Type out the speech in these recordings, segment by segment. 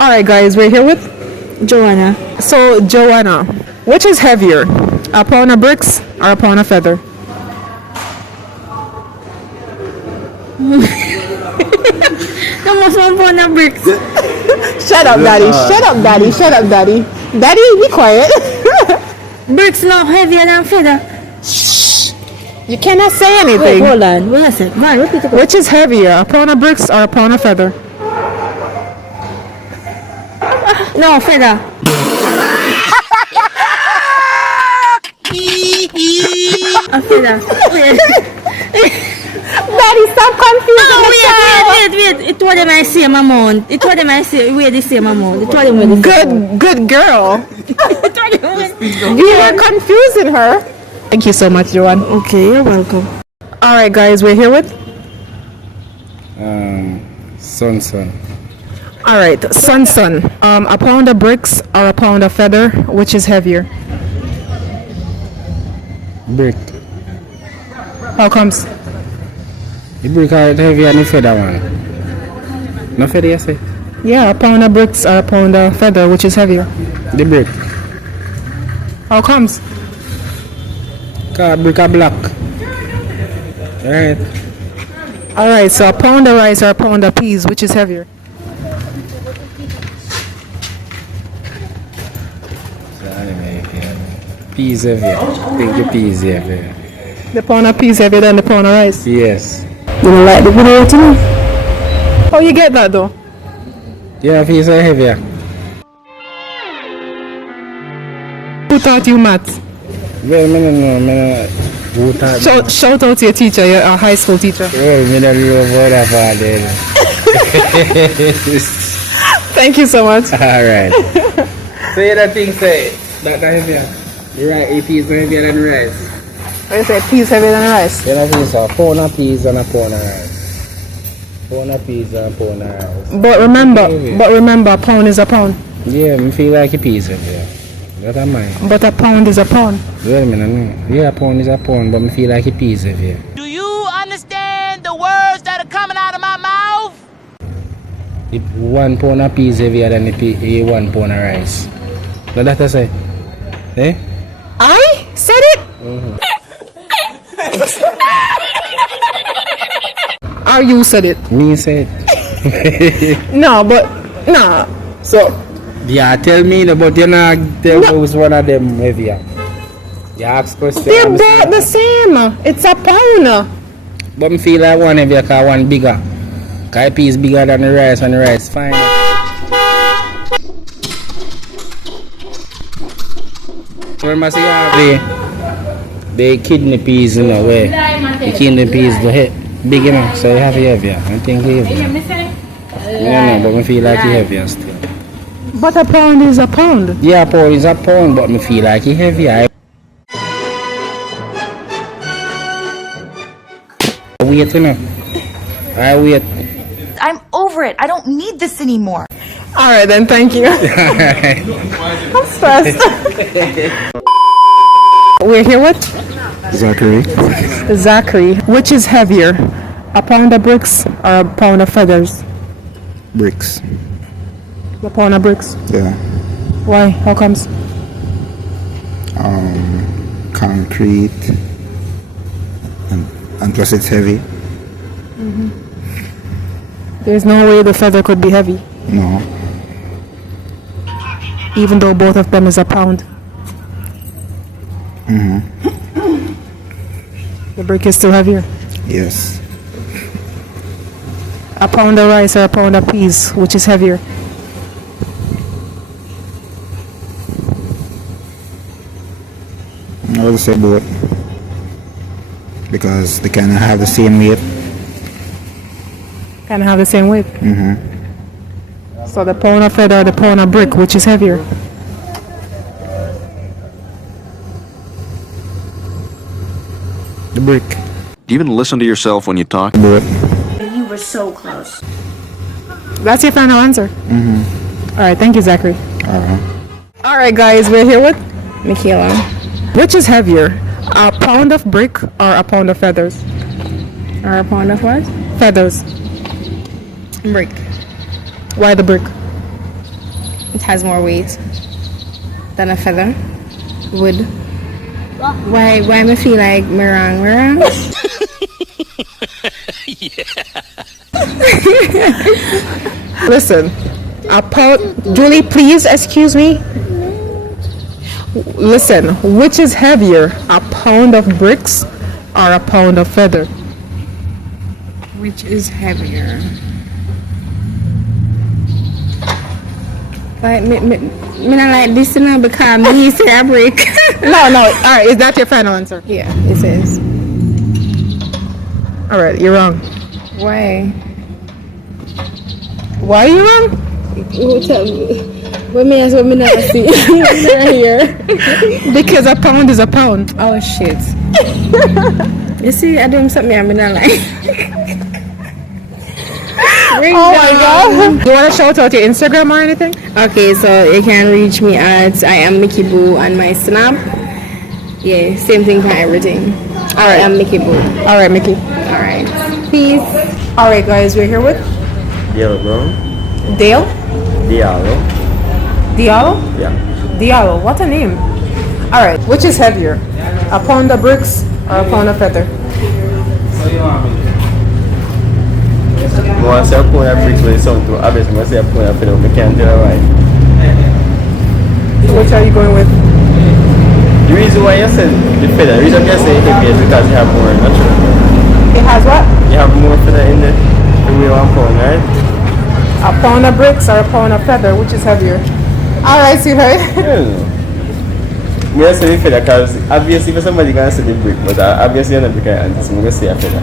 All right, guys, we're here with Joanna. So Joanna, which is heavier, a pound of bricks or a pound of feather? The most one pound of bricks. Shut up, daddy. Shut up, daddy. Shut up, daddy. Daddy, be quiet. Bricks not heavier than feather. You cannot say Wait, anything. hold on. What is it? Man, repeat it. Which is heavier, a pound of bricks or a pound of feather? No, feather. A feather. Wait. Daddy, stop confusing Oh, the child. wait. It was them I same amount. It was them I say weigh the same amount. It was them weigh the same amount. Good girl. It was them weigh- You are confusing her. Thank you so much, Joanne. Okay, you're welcome. All right, guys, we're here with. Son. All right, son. A pound of bricks or a pound of feather, which is heavier? Brick. How comes? The brick are heavier than the feather one. No feather, you say? Yeah, a pound of bricks or a pound of feather, which is heavier? The brick. How comes? Cause brick are black. Alright. All right, so a pound of rice or a pound of peas, which is heavier? Peas heavier. I think the peas heavier. The pound of peas heavier than the pound of rice. Yes. You don't like the video too? How you get that though? Yeah, peas are heavier. Who taught you maths? Well, no. Who taught me? Shout out to your teacher, your high school teacher. Well, me don't know about that part then. Thank you so much. Alright. So you don't think that heavier? You're right, peas are heavier than rice. I said peas heavier than rice. You know, peas are a pound of peas and a pound of rice. Pound of peas and a pound of rice. But remember, a pound is a pound. Yeah, me feel like a peas heavier. That am I. But a pound is a pound. Well, me no know. Yeah, a pound is a pound, but me feel like a peas heavier. Do you understand the words that are coming out of my mouth? It 1 pound of peas heavier than the 1 pound of rice. So that I say. Eh? I said it? Or you said it? Me say it. No, but nah. So, yeah, tell me, but you not tell me who's one of them heavier. You ask question. They're both the same. It's a pound. But me feel like one heavier because one bigger. Because peas bigger than the rice and the rice fine. Remember see the kidney peas in a way. The kidney peas the head big enough, so you have it heavier. I think heavier. No, but me feel like it heavier still. But a pound is a pound. Yeah, a pound is a pound, but me feel like it heavier. I wait, you know. I wait. I'm over it. I don't need this anymore. All right, then. Thank you. I'm stressed. We're here with Zachary. Which is heavier, a pound of bricks or a pound of feathers? Bricks. A pound of bricks. Yeah. Why? How comes? Concrete. And plus it's heavy. There's no way the feather could be heavy, No. even though both of them is a pound. The brick is still heavier. Yes. A pound of rice or a pound of peas, which is heavier? I would say both. Because they kind of have the same weight. Kind of have the same weight. So the pound of feather or the pound of brick, which is heavier? The brick. Do you even listen to yourself when you talk? Both. You were so close. That's your final answer. All right, thank you, Zachary. All right, guys, we're here with Michaela. which is heavier, a pound of brick or a pound of feathers? Or a pound of what? Feathers. Brick. Why the brick? It has more weight than a feather would. Why me feel like me wrong? Listen, a pound. Julie, please excuse me. Listen, which is heavier, a pound of bricks or a pound of feather? Which is heavier? Like me not like this now because me say a brick. No. All right, is that your final answer? Yeah, it is. All right, you're wrong. Why? Why are you wrong? What me as what me not see? Not here. Because a pound is a pound. Oh shit. You see, I doing something I'm not like. Oh my god. Do you want to shout out your Instagram or anything? Okay, so you can reach me at I am Mickey Boo on my Snap. Yeah, same thing for everything. I am Mickey Boo. All right, Mickey. Alright. Peace. All right, guys, we're here with Diallo, bro. Dale. Diallo. Diallo? Yeah. Diallo, what a name. All right, which is heavier? A pound of bricks or a pound of feather? I say a pound of bricks when it sounds too obvious. I say a pound of feather, I can't tell why. So which are you going with? The reason why you said the feather, the reason why you say heavy is because you have more natural. It has what? You have more feather in the way 1 pound, right? A pound of bricks or a pound of feather, which is heavier? All right, sweetheart. I say the feather because obviously for somebody gonna say the brick, but obviously you're not brick and so I'm gonna say a feather.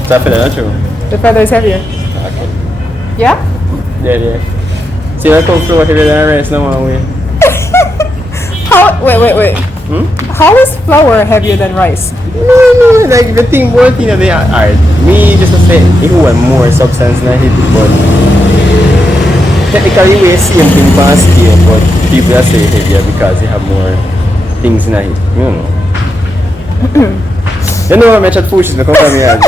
It's a feather, not true? The feather is heavier. Okay. Yeah? Yeah. See, I come flour heavier than rice now, one way. Wait. How is flour heavier than rice? No, like the thing, both things they are. Alright, me just to say, if you want more substance than it, but technically we see same thing on scale, but people are say heavier because they have more things in it. You know. You know what I mentioned food is come from here.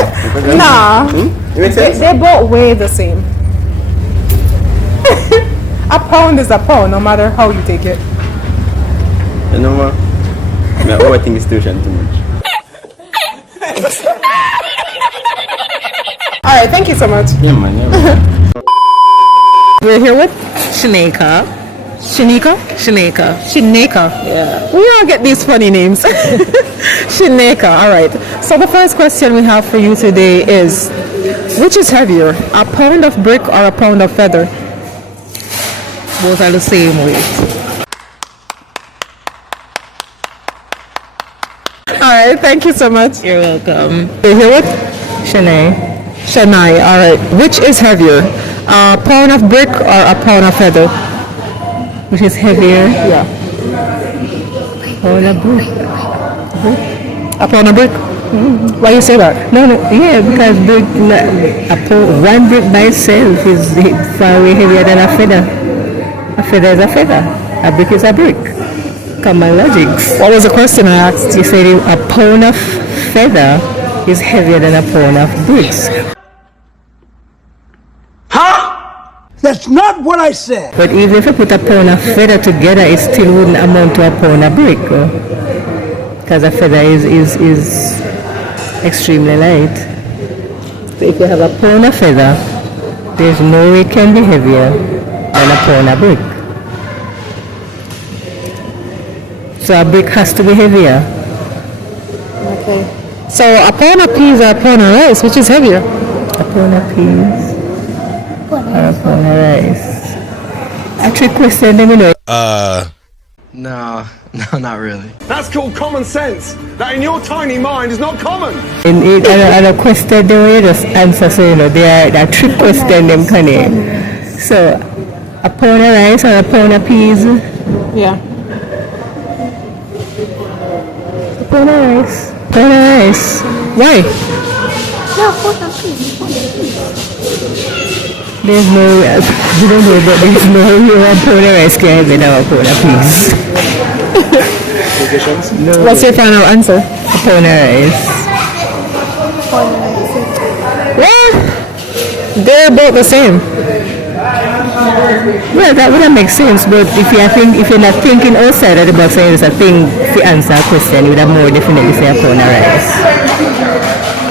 Nah. You make sense? They both weigh the same. A pound is a pound, no matter how you take it. You know what? I overthink the situation too much. All right, thank you so much. Yeah, man. We're here with Shaneka. Yeah. We all get these funny names. Shaneka. All right. So the first question we have for you today is, which is heavier, a pound of brick or a pound of feather? Both are the same weight. All right. Thank you so much. You're welcome. We're here with Shanae. All right. Which is heavier, a pound of brick or a pound of feather? Which is heavier? Yeah. Pound of brick. A pound of brick? Why you say that? No, yeah, because brick, one brick by itself is far way heavier than a feather. A feather is a feather. A brick is a brick. Common logics. What was the question I asked? You said a pound of feather is heavier than a pound of bricks. That's not what I said. But even if you put a pound of feather together, it still wouldn't amount to a pound of brick. Because a feather is extremely light. So if you have a pound of feather, there's no way it can be heavier than a pound of brick. So a brick has to be heavier. Okay. So a pound of peas or a pound of rice, which is heavier? A pound of peas or a pound of rice. A trick question, let me know. No, not really. That's called common sense. That in your tiny mind is not common. And a question they will just answer, so you know, they are trick question them kind of. So a pound of rice or a pound of peas? Yeah. A pound of rice. Pound of rice. Why? There's no, you don't know, but there's no way a pound of rice can be now a pound of peas. No. What's your final answer? A pound of rice. Well, they're both the same. Well, that wouldn't make sense, but if you're not thinking outside of the box and there's a thing to answer a question, you would have more definitely say a pound of rice.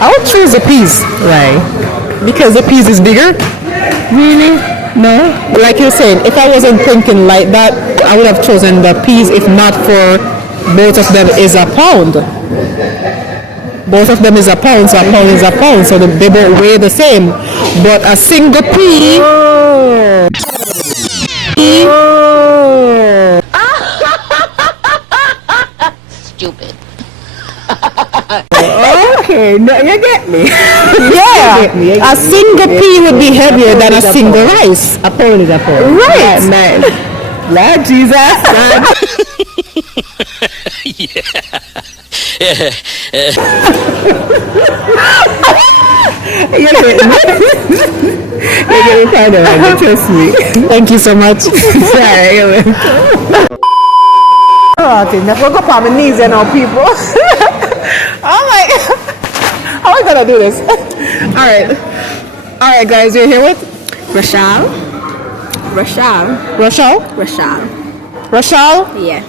I would choose the peas Why? because the peas is bigger. Really? No? Like you're saying, if I wasn't thinking like that, I would have chosen the peas if not for both of them is a pound. Both of them is a pound, so a pound is a pound, so they both weigh the same. But a single pea. Stupid. Okay, no, you get me. Yeah, a single pea would be heavier than a single rice. A pound is a pound. Right. Man. Lord Jesus, man. You get me kind of man, trust me. Thank you so much. Sorry, you're welcome. Oh, I think I woke up on my knees, you know, people. I'm like, how am I gonna do this? All right, guys, you're here with Rachel? Rachel. Rachel? Rachel? Yeah.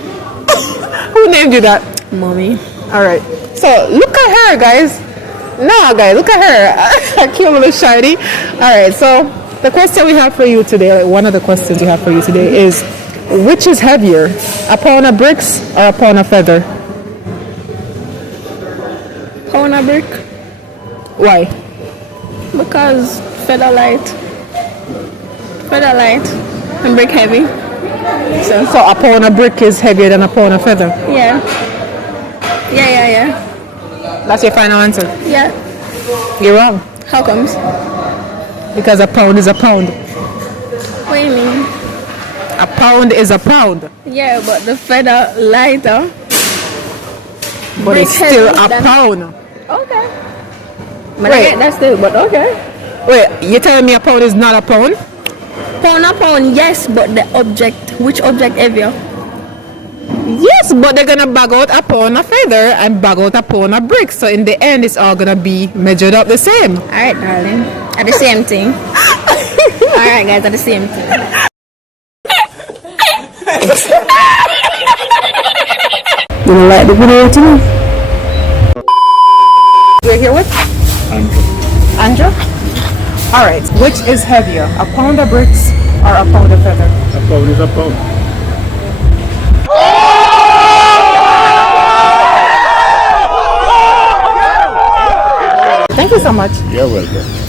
Who named you that? Mommy. All right. So look at her, guys. No, guys, look at her. I cute little shiny. All right. So the question we have for you today, like one of the questions we have for you today, is which is heavier, a pound of bricks or a pound of feather? Pound of brick? Why? Because feather light and brick heavy. So a pound of brick is heavier than a pound of feather. Yeah. That's your final answer. Yeah. You're wrong. How comes? Because a pound is a pound. What do you mean? A pound is a pound. Yeah, but the feather lighter. But it's Brick still heavy a than- pound. Okay. But Wait. I get that still, but okay. Wait, you're telling me a pound is not a pound? Pound, yes, but the object, which object heavier? Yes, but they're gonna bag out a pound of feather and bag out a pound of bricks. So in the end, it's all gonna be measured up the same. Alright, darling. At the same thing. Alright, guys, at the same thing. You don't like the video too? We're here with Andrew. All right, which is heavier, a pound of bricks or a pound of feather? A pound is a pound. Thank you so much. You're welcome.